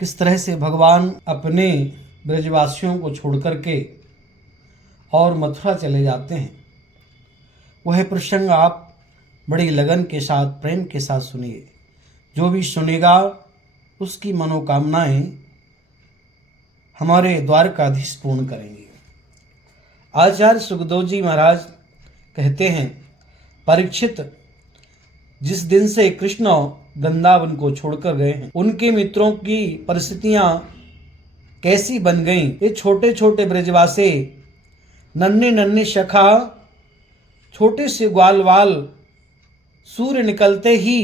किस तरह से भगवान अपने ब्रजवासियों को छोड़ करके और मथुरा चले जाते हैं, वह प्रसंग आप बड़ी लगन के साथ, प्रेम के साथ सुनिए। जो भी सुनेगा उसकी मनोकामनाएं हमारे द्वारकाधीश पूर्ण करेंगे। आचार्य सुखदेव जी महाराज कहते हैं, परीक्षित, जिस दिन से कृष्ण वृंदावन को छोड़कर गए हैं, उनके मित्रों की परिस्थितियां कैसी बन गईं। ये छोटे छोटे ब्रजवासी, नन्हे नन्हे सखा, छोटे से ग्वाल वाल, सूर्य निकलते ही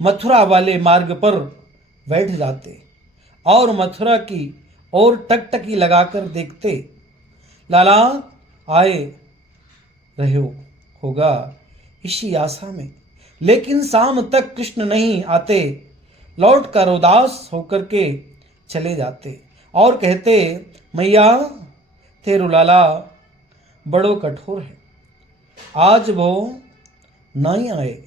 मथुरा वाले मार्ग पर बैठ जाते और मथुरा की ओर टकटकी लगाकर देखते, लाला आए रहे होगा इसी आशा में। लेकिन शाम तक कृष्ण नहीं आते, लौट कर उदास होकर के चले जाते और कहते, मैया तेरू लाला बड़ो कठोर है, आज वो नहीं आए,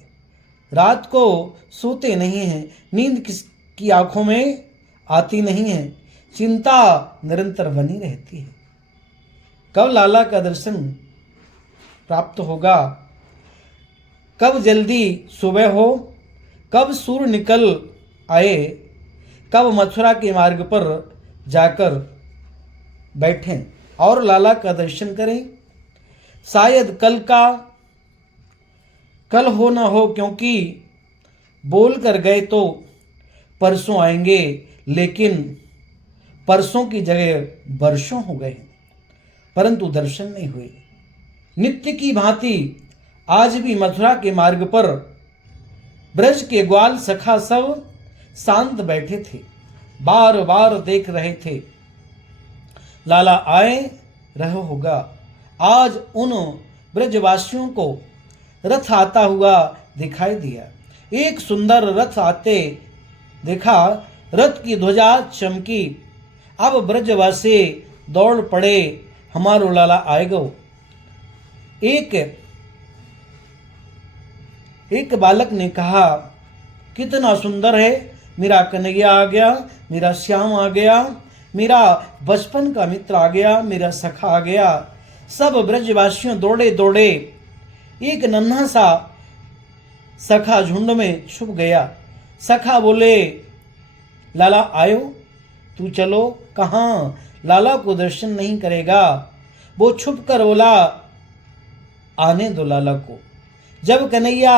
रात को सोते नहीं हैं, नींद किसकी आंखों में आती नहीं है, चिंता निरंतर बनी रहती है। कब लाला का दर्शन प्राप्त होगा, कब जल्दी सुबह हो, कब सूर्य निकल आए, कब मथुरा के मार्ग पर जाकर बैठें और लाला का दर्शन करें। शायद कल हो ना हो, क्योंकि बोल कर गए तो परसों आएंगे, लेकिन परसों की जगह वर्षों हो गए, परंतु दर्शन नहीं हुए। नित्य की भांति आज भी मथुरा के मार्ग पर ब्रज के ग्वाल सखा सब शांत बैठे थे, बार बार देख रहे थे, लाला आए रहे होगा। आज उन ब्रजवासियों को रथ आता हुआ दिखाई दिया। एक सुंदर रथ आते देखा, रथ की ध्वजा चमकी। अब ब्रजवासी दौड़ पड़े, हमारो लाला आएगो। एक बालक ने कहा, कितना सुंदर है, मेरा कन्हैया आ गया, मेरा श्याम आ गया, मेरा बचपन का मित्र आ गया, मेरा सखा आ गया। सब ब्रजवासियों दौड़े दौड़े एक नन्हा सा सखा झुंड में छुप गया। सखा बोले, लाला आयो, तू चलो। कहाँ, लाला को दर्शन नहीं करेगा। वो छुप कर बोला, आने दो लाला को। जब कन्हैया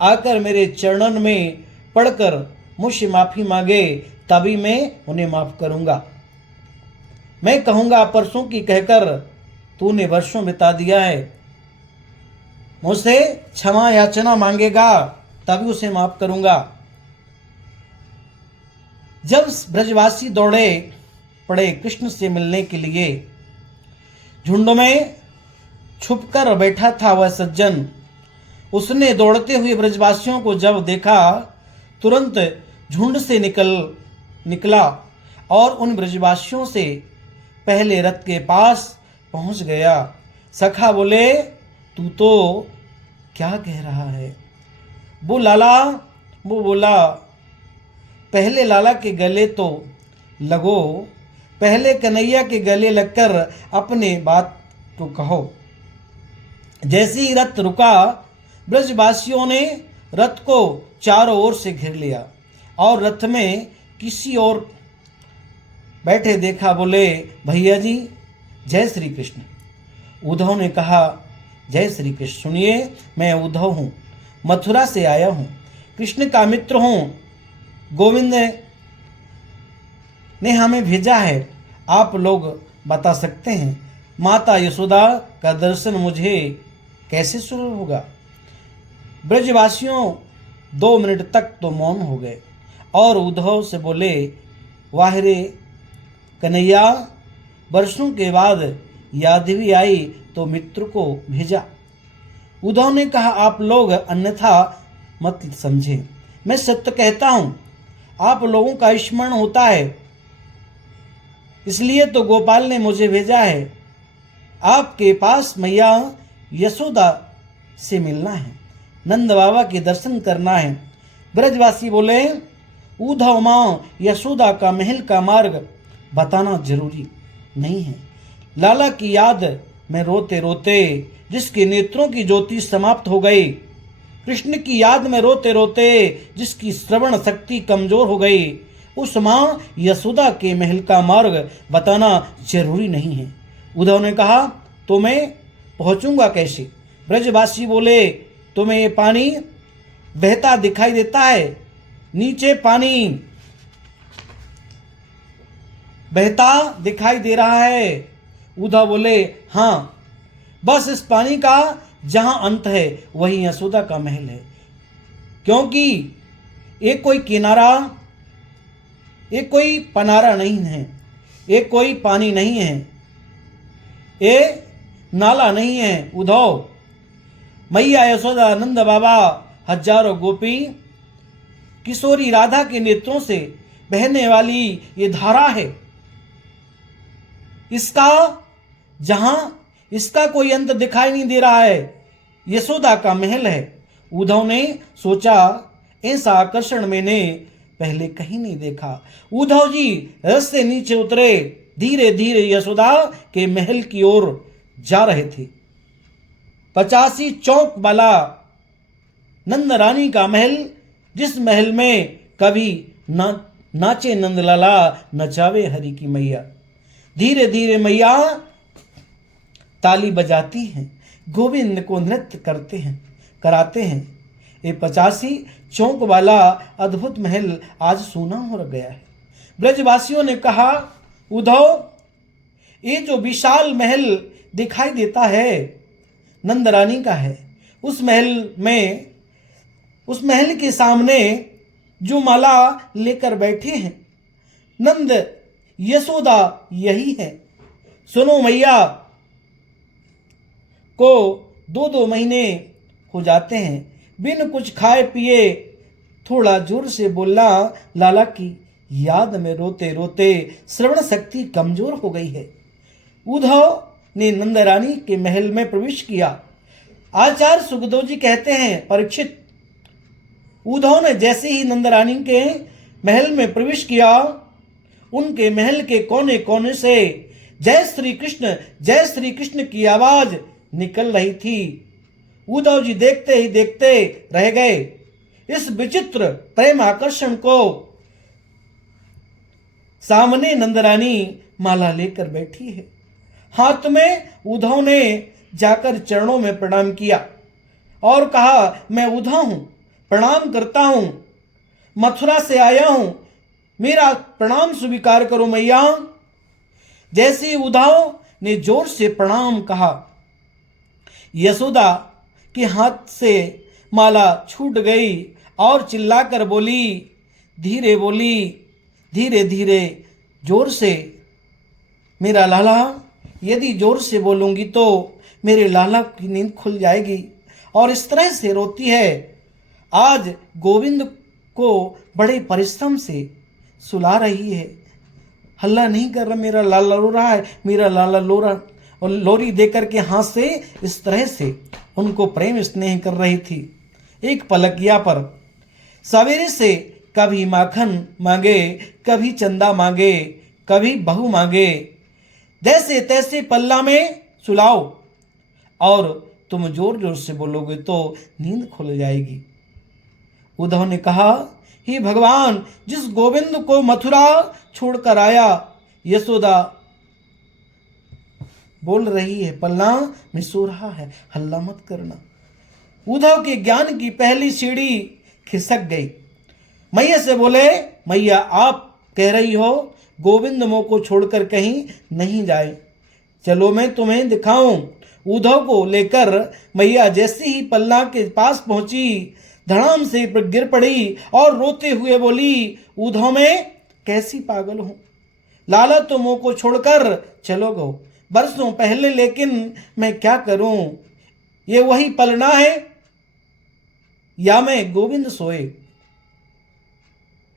आकर मेरे चरणन में पड़कर मुझसे माफी मांगे, तभी मैं उन्हें माफ करूंगा। मैं कहूंगा, परसों की कहकर तूने वर्षों बिता दिया है, मुझसे क्षमा याचना मांगेगा, तभी उसे माफ करूंगा। जब ब्रजवासी दौड़े पड़े कृष्ण से मिलने के लिए, झुंड में छुपकर बैठा था वह सज्जन, उसने दौड़ते हुए ब्रजवासियों को जब देखा, तुरंत झुंड से निकला और उन ब्रजवासियों से पहले रथ के पास पहुंच गया। सखा बोले, तू तो क्या कह रहा है? वो बोला, पहले लाला के गले तो लगो, पहले कन्हैया के गले लगकर अपने बात तो कहो। जैसे ही रथ रुका, ब्रजवासियों ने रथ को चारों ओर से घेर लिया और रथ में किसी और बैठे देखा। बोले, भैया जी जय श्री कृष्ण। उद्धव ने कहा, जय श्री कृष्ण। सुनिए, मैं उद्धव हूँ, मथुरा से आया हूँ, कृष्ण का मित्र हूँ। गोविंद ने हमें भेजा है, आप लोग बता सकते हैं माता यशोदा का दर्शन मुझे कैसे शुरू होगा? ब्रजवासियों 2 मिनट तक तो मौन हो गए और उद्धव से बोले, वाह रे कन्हैया, वर्षों के बाद याद भी आई तो मित्र को भेजा। उद्धव ने कहा, आप लोग अन्यथा मत समझे, मैं सत्य कहता हूं, आप लोगों का स्मरण होता है, इसलिए तो गोपाल ने मुझे भेजा है। आपके पास मैया यशोदा से मिलना है, नंद बाबा के दर्शन करना है। ब्रजवासी बोले, उद्धव माँ यशोदा का महल का मार्ग बताना जरूरी नहीं है। लाला की याद में रोते रोते जिसके नेत्रों की ज्योति समाप्त हो गई, कृष्ण की याद में रोते रोते जिसकी श्रवण शक्ति कमजोर हो गई, उस माँ यशोदा के महल का मार्ग बताना जरूरी नहीं है। उद्धव ने कहा, तो मैं पहुंचूंगा कैसे? ब्रजवासी बोले, तुम्हें ये पानी बहता दिखाई देता है, नीचे पानी बहता दिखाई दे रहा है। उद्धव बोले, हाँ, बस इस पानी का जहां अंत है वही यशोदा का महल है, क्योंकि एक कोई किनारा, एक कोई पनारा नहीं है, एक कोई पानी नहीं है, ये नाला नहीं है। उद्धव, मैया यशोदा, नंद बाबा, हजारों गोपी, किशोरी राधा के नेत्रों से बहने वाली ये धारा है, इसका कोई अंत दिखाई नहीं दे रहा है, यशोदा का महल है। उद्धव ने सोचा, ऐसा आकर्षण मैंने पहले कहीं नहीं देखा। उद्धव जी रथ से नीचे उतरे, धीरे धीरे यशोदा के महल की ओर जा रहे थे। 85 चौक वाला नंद रानी का महल, जिस महल में कभी नाचे नंदलाला, नचावे हरि की मैया। धीरे धीरे मैया ताली बजाती हैं, गोविंद को नृत्य कराते हैं। ये 85 चौक वाला अद्भुत महल आज सूना हो गया है। ब्रजवासियों ने कहा, उद्धव, ये जो विशाल महल दिखाई देता है नंद रानी का है। उस महल के सामने जो माला लेकर बैठे हैं नंद यशोदा यही है। सुनो, मैया को 2-2 महीने हो जाते हैं बिन कुछ खाए पिए थोड़ा जोर से बोलना, लाला की याद में रोते रोते श्रवण शक्ति कमजोर हो गई है। उद्धव ने नंद रानी के महल में प्रवेश किया। आचार्य सुखदेव जी कहते हैं, परीक्षित, उद्धव ने जैसे ही नंद रानी के महल में प्रवेश किया, उनके महल के कोने कोने से जय श्री कृष्ण की आवाज निकल रही थी। उद्धव जी देखते ही देखते रह गए। इस विचित्र प्रेम आकर्षण को सामने नंदरानी माला लेकर बैठी है, हाथ में। उद्धव ने जाकर चरणों में प्रणाम किया और कहा, मैं उद्धव हूं, प्रणाम करता हूं, मथुरा से आया हूं, मेरा प्रणाम स्वीकार करो मैया। जैसे उद्धव ने जोर से प्रणाम कहा, यशोदा के हाथ से माला छूट गई और चिल्लाकर बोली, धीरे धीरे जोर से, मेरा लाला, यदि जोर से बोलूंगी तो मेरे लाला की नींद खुल जाएगी। और इस तरह से रोती है। आज गोविंद को बड़े परिश्रम से सुला रही है, हल्ला नहीं कर रहा, मेरा लाला रो रहा है, मेरा लाला लो रहा। और लोरी देकर के हाथ से इस तरह से उनको प्रेम स्नेह कर रही थी। एक पलकिया पर सवेरे से कभी माखन मांगे, कभी चंदा मांगे, कभी बहू मांगे, जैसे तैसे पल्ला में सुलाओ और तुम जोर जोर से बोलोगे तो नींद खुल जाएगी। उद्धव ने कहा, हे भगवान, जिस गोविंद को मथुरा छोड़कर आया, यशोदा बोल रही है, पल्ला में सो रहा है, हल्ला मत करना। उद्धव के ज्ञान की पहली सीढ़ी खिसक गई। मैया से बोले, मैया आप कह रही हो गोविंद मोह को छोड़कर कहीं नहीं जाए, चलो मैं तुम्हें दिखाऊं। उद्धव को लेकर मैया जैसे ही पल्ला के पास पहुंची, धड़ाम से गिर पड़ी और रोते हुए बोली, उद्धव मैं कैसी पागल हूं, लाला तो मोह को छोड़कर चलो गो बरसों पहले, लेकिन मैं क्या करूं, ये वही पलना है या मैं गोविंद सोए,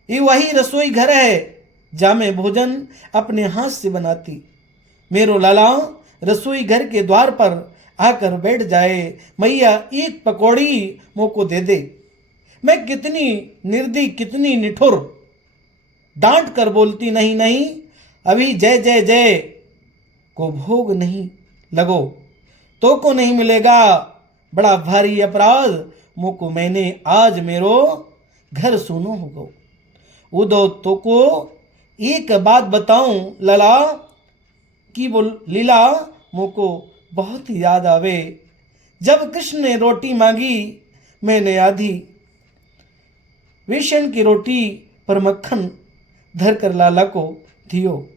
ये वही रसोई घर है जहां मैं भोजन अपने हाथ से बनाती। मेरो लाला रसोई घर के द्वार पर आकर बैठ जाए, मैया एक पकौड़ी मुँह को दे दे। मैं कितनी निर्दयी, कितनी निठुर, डांट कर बोलती, नहीं नहीं, अभी जय जय जय को भोग नहीं लगो, तो को नहीं मिलेगा, बड़ा भारी अपराध मोको मैंने आज मेरो घर सुनो होगो। उदो तो को एक बात बताऊं लला की वो लीला मोको बहुत याद आवे। जब कृष्ण ने रोटी मांगी, मैंने आधी बेसन की रोटी पर मक्खन धर कर लाला को दियो।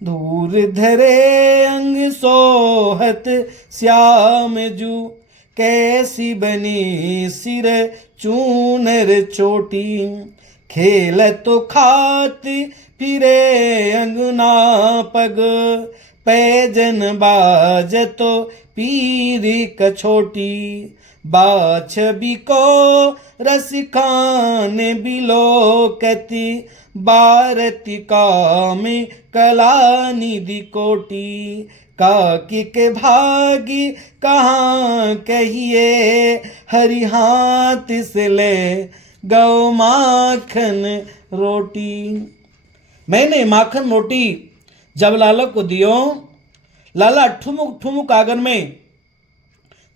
दूर धरे अंग सोहत श्याम जू, कैसी बनी सिर चूनर चोटी, खेल तो खात फिरे अंगना पग, पैजन बाज तो पीरी कछोटी, बाछ बिको रसिकान बिलोकती, बारती काम कला निधि कोटी, काकी के भागी कहाँ कहिए, हरि हाथ से ले गौ माखन रोटी। मैंने माखन रोटी जब लाला को दियो, लाला ठुमुक ठुमुक आंगन में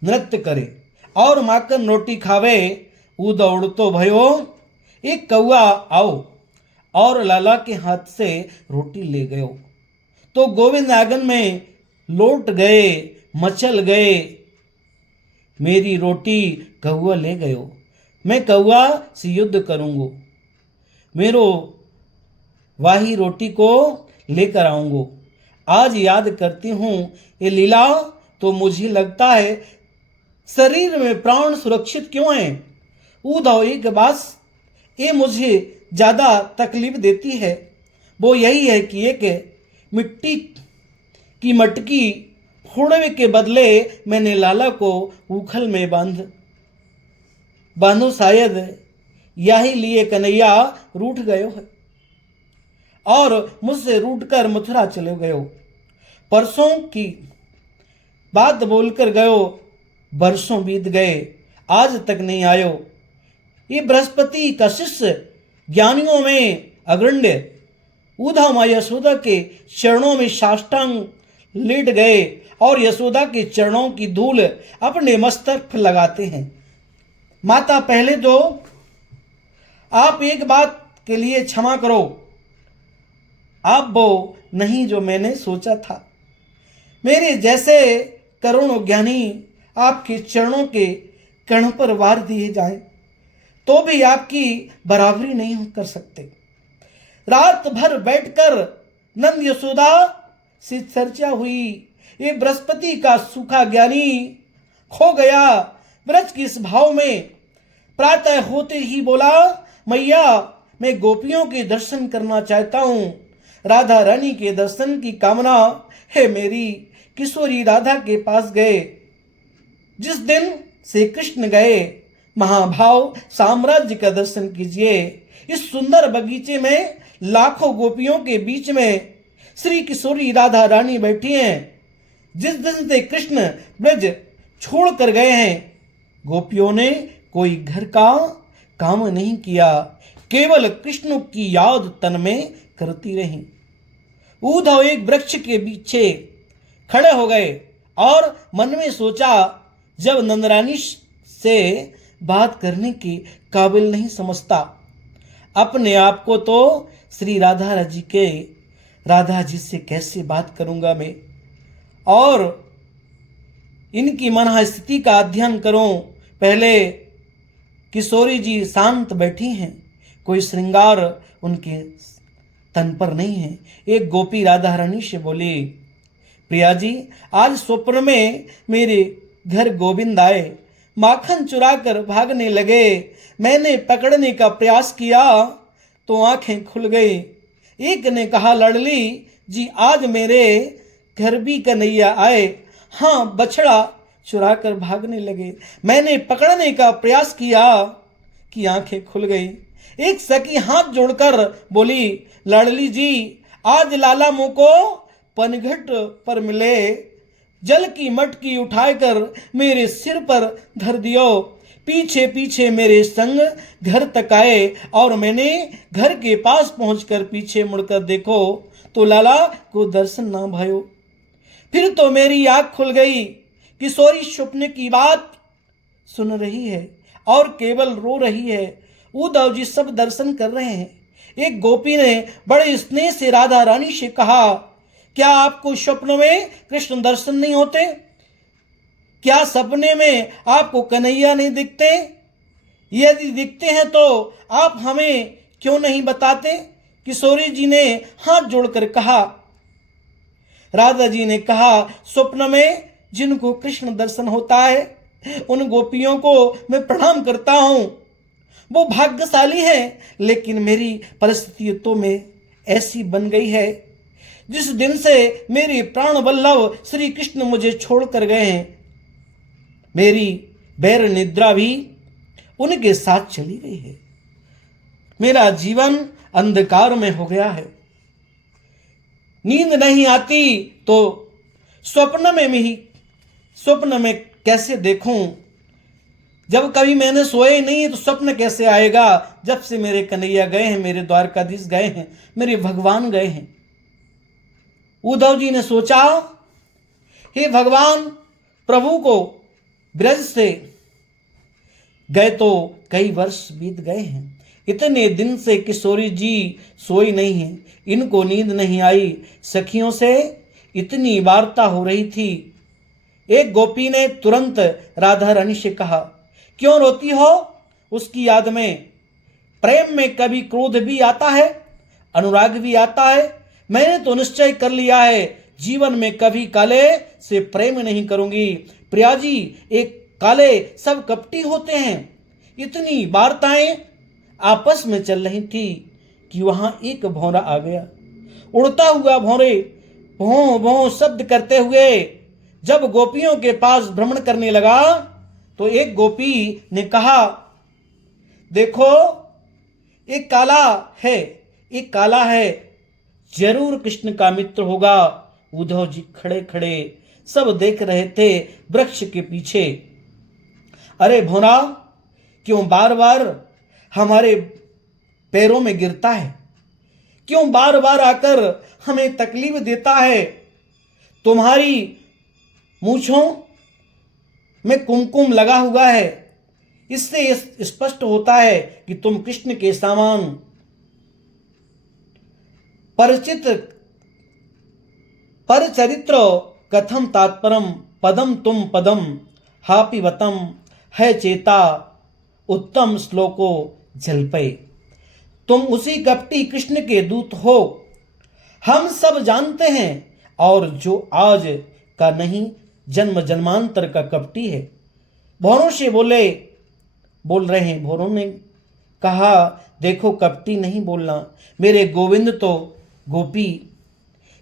नृत्य करे और माखन रोटी खावे। ऊ दौड़तो भयो, एक कौआ आओ और लाला के हाथ से रोटी ले गयो। तो गोविंद आंगन में लौट गए, मचल गए, मेरी रोटी कौआ ले गयो, मैं कौआ से युद्ध करूंगो, मेरो वाही रोटी को लेकर आऊंगो। आज याद करती हूं ये लीला तो मुझे लगता है शरीर में प्राण सुरक्षित क्यों है। उधो एक बात ये मुझे ज्यादा तकलीफ देती है, वो यही है कि एक मिट्टी की मटकी फोड़ने के बदले मैंने लाला को उखल में बांधो, शायद यही लिए कन्हैया रूठ गयो है और मुझसे रूठकर मथुरा चले गयो। परसों की बात बोलकर गयो, बरसों बीत गए, आज तक नहीं आयो। ये बृहस्पति का शिष्य ज्ञानियों में अग्रण्य उधा माँ यशोदा के चरणों में साष्टांग लेट गए और यशोदा के चरणों की धूल अपने मस्तक पर लगाते हैं। माता, पहले तो आप एक बात के लिए क्षमा करो, आप वो नहीं जो मैंने सोचा था। मेरे जैसे करोड़ों ज्ञानी आपके चरणों के कण पर वार दिए जाए तो भी आपकी बराबरी नहीं कर सकते। रात भर बैठकर नंद यशोदा से चर्चा हुई, ये बृहस्पति का सूखा ज्ञानी खो गया ब्रज की इस भाव में। प्रातः होते ही बोला, मैया मैं गोपियों के दर्शन करना चाहता हूँ, राधा रानी के दर्शन की कामना है मेरी। किशोरी राधा के पास गए। जिस दिन से कृष्ण गए, महाभाव साम्राज्य का दर्शन कीजिए। इस सुंदर बगीचे में लाखों गोपियों के बीच में श्री किशोरी राधा रानी बैठी हैं। जिस दिन से कृष्ण ब्रज छोड़ कर गए हैं, गोपियों ने कोई घर का काम नहीं किया, केवल कृष्ण की याद तन में करती रही। उद्धव एक वृक्ष के पीछे खड़े हो गए और मन में सोचा, जब नंदरानी से बात करने के काबिल नहीं समझता, अपने आप को तो श्री राधा जी से कैसे बात करूंगा मैं, और इनकी मन स्थिति का अध्ययन करूं। पहले किशोरी जी शांत बैठी हैं, कोई श्रृंगार उनके तन पर नहीं है। एक गोपी राधा रानी से बोली, प्रिया जी आज स्वप्न में मेरे घर गोविंद आए, माखन चुराकर भागने लगे। मैंने पकड़ने का प्रयास किया तो आंखें खुल गई। एक ने कहा, लड़ली जी आज मेरे घर भी कन्हैया आए, हाँ बछड़ा चुराकर भागने लगे। मैंने पकड़ने का प्रयास किया कि आंखें खुल गई। एक सखी हाथ जोड़कर बोली, लड़ली जी आज लाला मुँह को पनघट पर मिले, जल की मटकी उठाकर मेरे सिर पर धर दियो, पीछे पीछे मेरे संग घर तक आए और मैंने घर के पास पहुंचकर पीछे मुड़कर देखो तो लाला को दर्शन ना भयो। फिर तो मेरी आंख खुल गई। किशोरी स्वप्न की बात सुन रही है और केवल रो रही है। उद्धव जी सब दर्शन कर रहे हैं। एक गोपी ने बड़े स्नेह से राधा रानी से कहा, क्या आपको स्वप्न में कृष्ण दर्शन नहीं होते? क्या सपने में आपको कन्हैया नहीं दिखते? यदि दिखते हैं तो आप हमें क्यों नहीं बताते? किशोरी जी ने हाथ जोड़कर कहा। राधा जी ने कहा, स्वप्न में जिनको कृष्ण दर्शन होता है उन गोपियों को मैं प्रणाम करता हूं। वो भाग्यशाली है, लेकिन मेरी परिस्थिति तो में ऐसी बन गई है। जिस दिन से मेरे प्राण वल्लभ श्री कृष्ण मुझे छोड़कर गए हैं, मेरी बैर निद्रा भी उनके साथ चली गई है। मेरा जीवन अंधकार में हो गया है। नींद नहीं आती तो स्वप्न में कैसे देखूं? जब कभी मैंने सोए नहीं तो स्वप्न कैसे आएगा? जब से मेरे कन्हैया गए हैं, मेरे द्वारकाधीश गए हैं, मेरे भगवान गए हैं। उद्धव जी ने सोचा, हे भगवान, प्रभु को ब्रज से गए तो कई वर्ष बीत गए हैं। इतने दिन से किशोरी जी सोई नहीं है, इनको नींद नहीं आई। सखियों से इतनी वार्ता हो रही थी। एक गोपी ने तुरंत राधा रानी से कहा, क्यों रोती हो? उसकी याद में प्रेम में कभी क्रोध भी आता है, अनुराग भी आता है। मैंने तो निश्चय कर लिया है, जीवन में कभी काले से प्रेम नहीं करूंगी। प्रिया जी, एक काले सब कपटी होते हैं। इतनी वार्ताएं आपस में चल रही थी कि वहां एक भौरा आ गया। उड़ता हुआ भौरे भों भों शब्द करते हुए जब गोपियों के पास भ्रमण करने लगा तो एक गोपी ने कहा, देखो एक काला है, जरूर कृष्ण का मित्र होगा। उद्धव जी खड़े खड़े सब देख रहे थे वृक्ष के पीछे। अरे भौरा, क्यों बार बार हमारे पैरों में गिरता है? क्यों बार बार आकर हमें तकलीफ देता है? तुम्हारी मूंछों में कुमकुम लगा हुआ है, इससे स्पष्ट होता है कि तुम कृष्ण के समान परचरित्र। कथम तात्पर्यम पदम तुम पदम हापिवतम है चेता उत्तम श्लोको जल्पे। तुम उसी कपटी कृष्ण के दूत हो, हम सब जानते हैं। और जो आज का नहीं, जन्म जन्मांतर का कपटी है। भौरों से बोल रहे हैं। भौरों ने कहा, देखो कपटी नहीं बोलना, मेरे गोविंद तो गोपी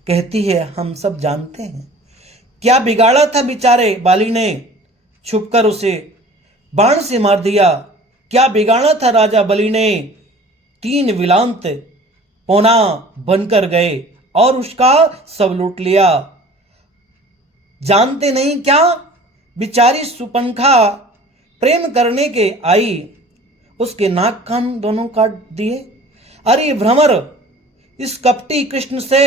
कहती है, हम सब जानते हैं। क्या बिगाड़ा था बेचारे बाली ने? छुपकर उसे बाण से मार दिया। क्या बिगाड़ा था राजा बलि ने? 3 विलांत पौना बनकर गए और उसका सब लूट लिया। जानते नहीं क्या? बिचारी सुपंखा प्रेम करने के आई, उसके नाक कान दोनों काट दिए। अरे भ्रमर, इस कपटी कृष्ण से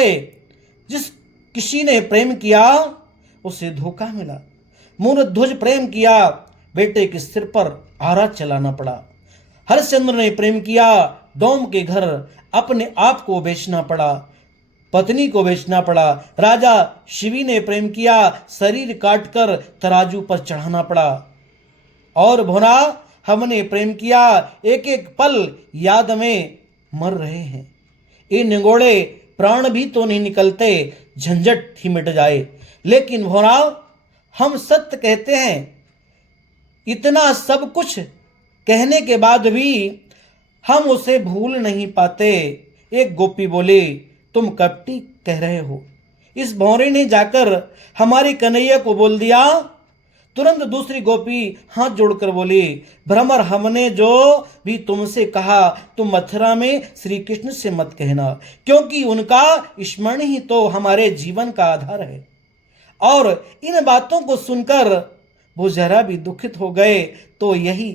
जिस किसी ने प्रेम किया उसे धोखा मिला। मूर्धध्वज प्रेम किया, बेटे के सिर पर आरा चलाना पड़ा। हरिश्चंद्र ने प्रेम किया, डोम के घर अपने आप को बेचना पड़ा, पत्नी को बेचना पड़ा। राजा शिवी ने प्रेम किया, शरीर काटकर तराजू पर चढ़ाना पड़ा। और भोना, हमने प्रेम किया, एक एक पल याद में मर रहे हैं। ये निगोड़े प्राण भी तो नहीं निकलते, झंझट ही मिट जाए। लेकिन भोना, हम सत्य कहते हैं, इतना सब कुछ कहने के बाद भी हम उसे भूल नहीं पाते। एक गोपी बोली, तुम कपटी कह रहे हो। इस भौरे ने जाकर हमारे कन्हैया को बोल दिया। तुरंत दूसरी गोपी हाथ जोड़कर बोली, भ्रमर, हमने जो भी तुमसे कहा तुम मथुरा में श्री कृष्ण से मत कहना, क्योंकि उनका स्मरण ही तो हमारे जीवन का आधार है। और इन बातों को सुनकर वो जरा भी दुखित हो गए तो यही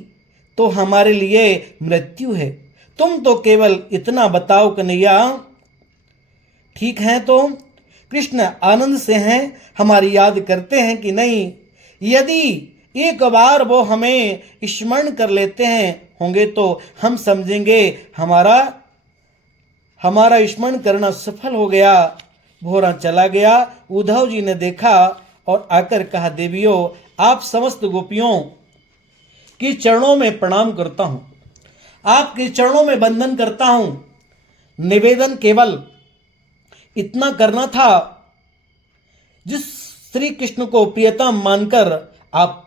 तो हमारे लिए मृत्यु है। तुम तो केवल इतना बताओ कन्हैया। ठीक है, तो कृष्ण आनंद से हैं, हमारी याद करते हैं कि नहीं? यदि एक बार वो हमें स्मरण कर लेते हैं होंगे तो हम समझेंगे हमारा स्मरण करना सफल हो गया। भोरा चला गया। उद्धव जी ने देखा और आकर कहा, देवियों, आप समस्त गोपियों के चरणों में प्रणाम करता हूं, आपके चरणों में वंदन करता हूं। निवेदन केवल इतना करना था, जिस श्री कृष्ण को प्रियतम मानकर आप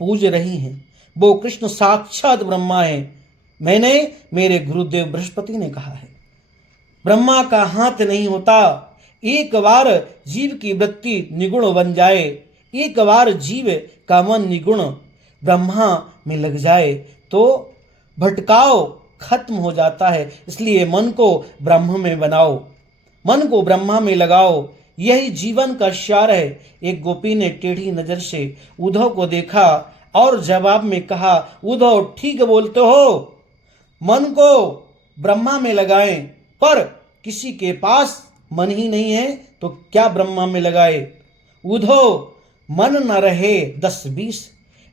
पूज रही हैं वो कृष्ण साक्षात ब्रह्मा है। मैंने मेरे गुरुदेव बृहस्पति ने कहा है, ब्रह्मा का हाथ नहीं होता। एक बार जीव की वृत्ति निगुण बन जाए, एक बार जीव का मन निगुण ब्रह्मा में लग जाए तो भटकाव खत्म हो जाता है। इसलिए मन को ब्रह्म में बनाओ, मन को ब्रह्मा में लगाओ, यही जीवन का सार है। एक गोपी ने टेढ़ी नजर से उद्धव को देखा और जवाब में कहा, उद्धव ठीक बोलते हो, मन को ब्रह्मा में लगाएं, पर किसी के पास मन ही नहीं है तो क्या ब्रह्मा में लगाए? उद्धव मन न रहे 10-20,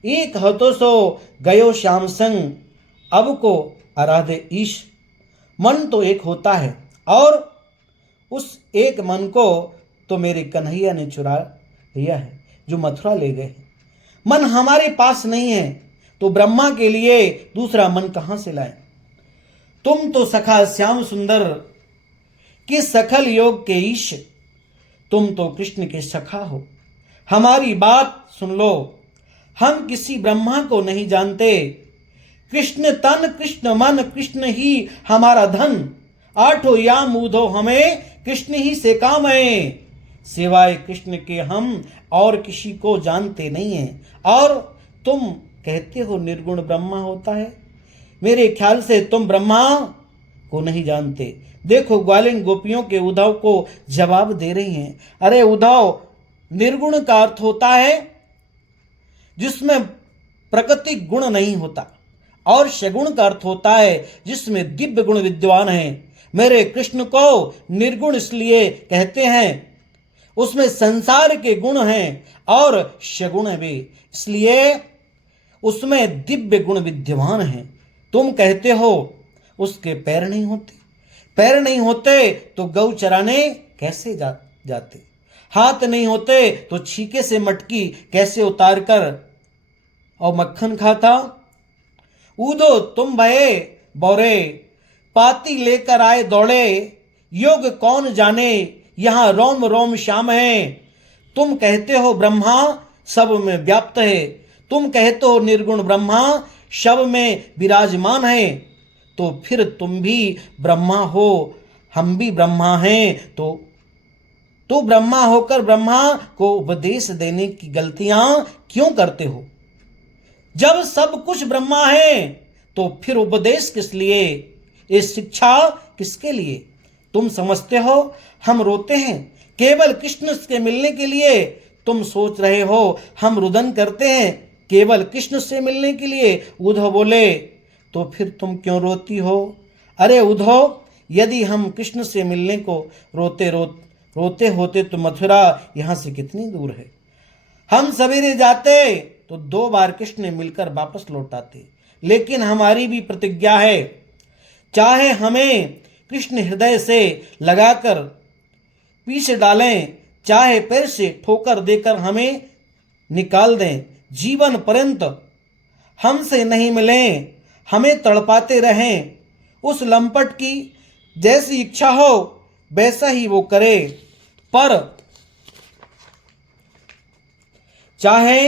एक हतो सो गयो श्याम संग, अब को आराधे ईश। मन तो एक होता है और उस एक मन को तो मेरे कन्हैया ने चुरा लिया है, जो मथुरा ले गए। मन हमारे पास नहीं है तो ब्रह्मा के लिए दूसरा मन कहां से लाएं? तुम तो सखा श्याम सुंदर कि सकल योग के ईश, तुम तो कृष्ण के सखा हो। हमारी बात सुन लो, हम किसी ब्रह्मा को नहीं जानते। कृष्ण तन, कृष्ण मन, कृष्ण ही हमारा धन। आठों याम उद्धव हमें कृष्ण ही से काम है। सिवाय कृष्ण के हम और किसी को जानते नहीं हैं। और तुम कहते हो निर्गुण ब्रह्मा होता है, मेरे ख्याल से तुम ब्रह्मा को नहीं जानते। देखो ग्वालिन गोपियों के उद्धव को जवाब दे रही हैं, अरे उद्धव, निर्गुण का अर्थ होता है जिसमें प्राकृतिक गुण नहीं होता, और सगुण का अर्थ होता है जिसमें दिव्य गुण विद्यमान है। मेरे कृष्ण को निर्गुण इसलिए कहते हैं, उसमें संसार के गुण हैं और सगुण भी, इसलिए उसमें दिव्य गुण विद्यमान हैं। तुम कहते हो उसके पैर नहीं होते, पैर नहीं होते तो गौ चराने कैसे जाते, हाथ नहीं होते तो छीके से मटकी कैसे उतार कर और मक्खन खाता। ऊदो तुम भये बौरे, पाती लेकर आए दौड़े, योग कौन जाने यहां रोम रोम श्याम है। तुम कहते हो ब्रह्मा सब में व्याप्त है, तुम कहते हो निर्गुण ब्रह्मा सब में विराजमान है, तो फिर तुम भी ब्रह्मा हो, हम भी ब्रह्मा हैं। तो ब्रह्मा होकर ब्रह्मा को उपदेश देने की गलतियां क्यों करते हो? जब सब कुछ ब्रह्मा है तो फिर उपदेश किस लिए, ये शिक्षा किसके लिए? तुम समझते हो हम रोते हैं केवल कृष्ण के मिलने के लिए, तुम सोच रहे हो हम रुदन करते हैं केवल कृष्ण से मिलने के लिए। उद्धव बोले, तो फिर तुम क्यों रोती हो? अरे उद्धव, यदि हम कृष्ण से मिलने को रोते होते तो मथुरा यहां से कितनी दूर है। हम सवेरे जाते तो 2 बार कृष्ण मिलकर वापस लौट आते, लेकिन हमारी भी प्रतिज्ञा है, चाहे हमें कृष्ण हृदय से लगाकर पीछ डालें, चाहे पैर से ठोकर देकर हमें निकाल दें, जीवन पर्यंत हमसे नहीं मिलें, हमें तड़पाते रहें। उस लंपट की जैसी इच्छा हो वैसा ही वो करे, पर चाहे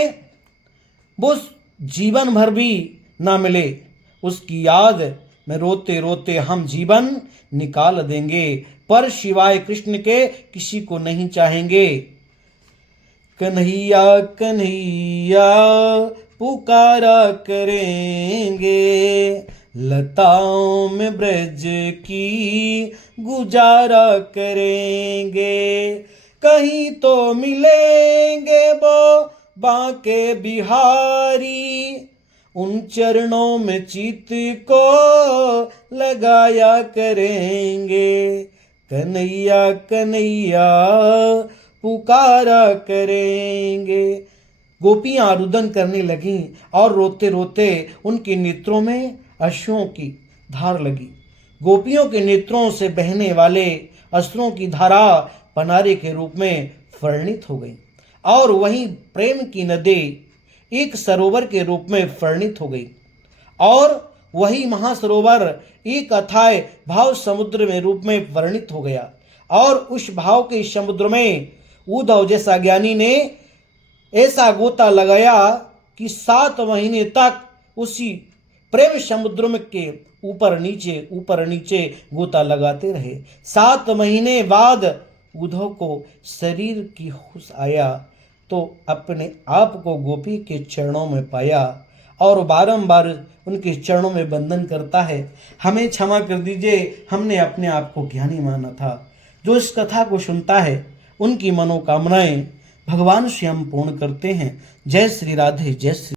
वो जीवन भर भी ना मिले, उसकी याद में रोते रोते हम जीवन निकाल देंगे, पर सिवाय कृष्ण के किसी को नहीं चाहेंगे। कन्हैया कन्हैया पुकारा करेंगे, लताओं में ब्रज की गुजारा करेंगे, कहीं तो मिलेंगे वो बांके बिहारी, उन चरणों में चित को लगाया करेंगे। कन्हैया कन्हैया पुकारा करेंगे। गोपियां रुदन करने लगीं और रोते रोते उनके नेत्रों में अश्रुओं की धार लगी। गोपियों के नेत्रों से बहने वाले अश्रुओं की धारा पनारे के रूप में परिणित हो गई और वहीं प्रेम की नदी एक सरोवर के रूप में परिणित हो गई और वही महासरोवर एक अथाह भाव समुद्र में रूप में परिणित हो गया। और उस भाव के समुद्र में उद्धव जैसा ज्ञानी ने ऐसा गोता लगाया कि 7 महीने तक उसी प्रेम समुद्र में के ऊपर नीचे गोता लगाते रहे। 7 महीने बाद उद्धव को शरीर की होश आया तो अपने आप को गोपी के चरणों में पाया और बारंबार उनके चरणों में वंदन करता है। हमें क्षमा कर दीजिए, हमने अपने आप को ज्ञानी माना था। जो इस कथा को सुनता है उनकी मनोकामनाएं भगवान स्वयं पूर्ण करते हैं। जय श्री राधे, जय श्री